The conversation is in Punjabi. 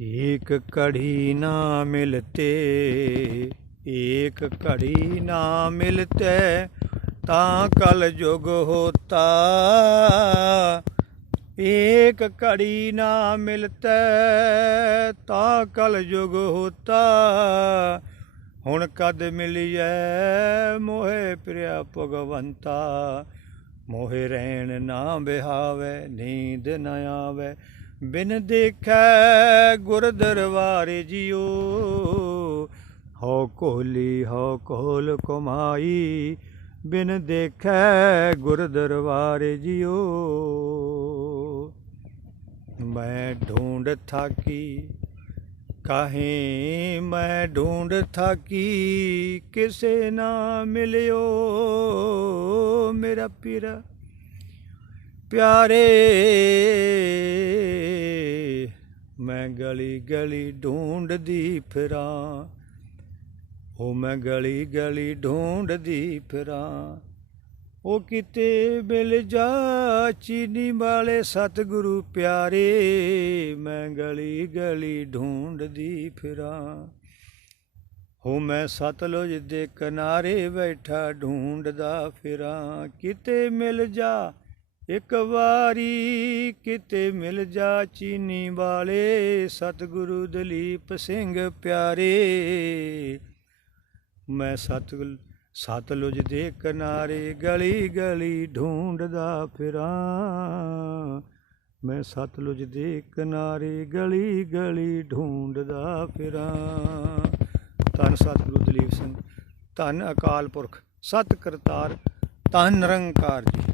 एक कड़ी ना मिलते एक कड़ी ना मिलते ता कल युग होता एक कड़ी ना मिलते ता कल युग होता ਹੁਣ ਕਦ ਮਿਲਿਐ ਮੋਹਿ ਪ੍ਰਿਆ ਭਗਵੰਤਾ ਮੋਹਿ ਰਹਿਣ ਨਾ ਬਿਹਾਵੇ ਨੀਂਦ ਨ ਆਵੇ ਬਿਨ ਦੇਖੈ ਗੁਰ ਦਰਬਾਰੇ ਜਿਉ। ਹਉ ਕੋਲੀ, ਹਉ ਕੋਲ ਕਮਾਈ, ਬਿਨ ਦੇਖੈ ਗੁਰ ਦਰਬਾਰੇ ਜਿਉ। ਮੈਂ ਢੂੰਡ ਥਾਕੀ, ਕਾਹੇ ਮੈਂ ਢੂੰਡ ਥਾਕੀ, ਕਿਸੇ ਨਾ ਮਿਲਿਓ ਮੇਰਾ ਪੀਰਾ। ਪਿਆਰੇ, ਮੈਂ ਗਲੀ ਗਲੀ ਢੂੰਡਦੀ ਫਿਰਾਂ। ਉਹ ਮੈਂ ਗਲੀ ਗਲੀ ਢੂੰਡਦੀ ਫਿਰਾਂ। ਉਹ ਕਿਤੇ ਮਿਲ ਜਾ ਚੀਨੀ ਵਾਲੇ ਸਤਿਗੁਰੂ ਪਿਆਰੇ, ਮੈਂ ਗਲੀ ਗਲੀ ਢੂੰਡਦੀ ਫਿਰਾਂ। ਹੋ ਮੈਂ ਸਤਲੁਜ ਦੇ ਕਿਨਾਰੇ ਬੈਠਾ ਢੂੰਡਦਾ ਫਿਰਾਂ। ਕਿਤੇ ਮਿਲ ਜਾ ਇੱਕ ਵਾਰੀ ਕਿਤੇ ਮਿਲ ਜਾ ਚੀਨੀ ਵਾਲੇ, ਸਤਿਗੁਰੂ ਦਲੀਪ ਸਿੰਘ ਪਿਆਰੇ। ਮੈਂ ਸਤਿਗੁਰ ਸਤਲੁਜ ਦੇ ਕਿਨਾਰੇ ਗਲੀ ਗਲੀ ਢੂੰਡਦਾ ਫਿਰਾਂ। ਮੈਂ ਸਤਲੁਜ ਦੇ ਕਿਨਾਰੇ ਗਲੀ ਗਲੀ ਢੂੰਡਦਾ ਫਿਰਾਂ। ਧੰਨ ਸਤਿਗੁਰੂ ਦਲੀਪ ਸਿੰਘ, ਧੰਨ ਅਕਾਲ ਪੁਰਖ, ਸਤ ਕਰਤਾਰ, ਧੰਨ ਨਿਰੰਕਾਰ ਜੀ।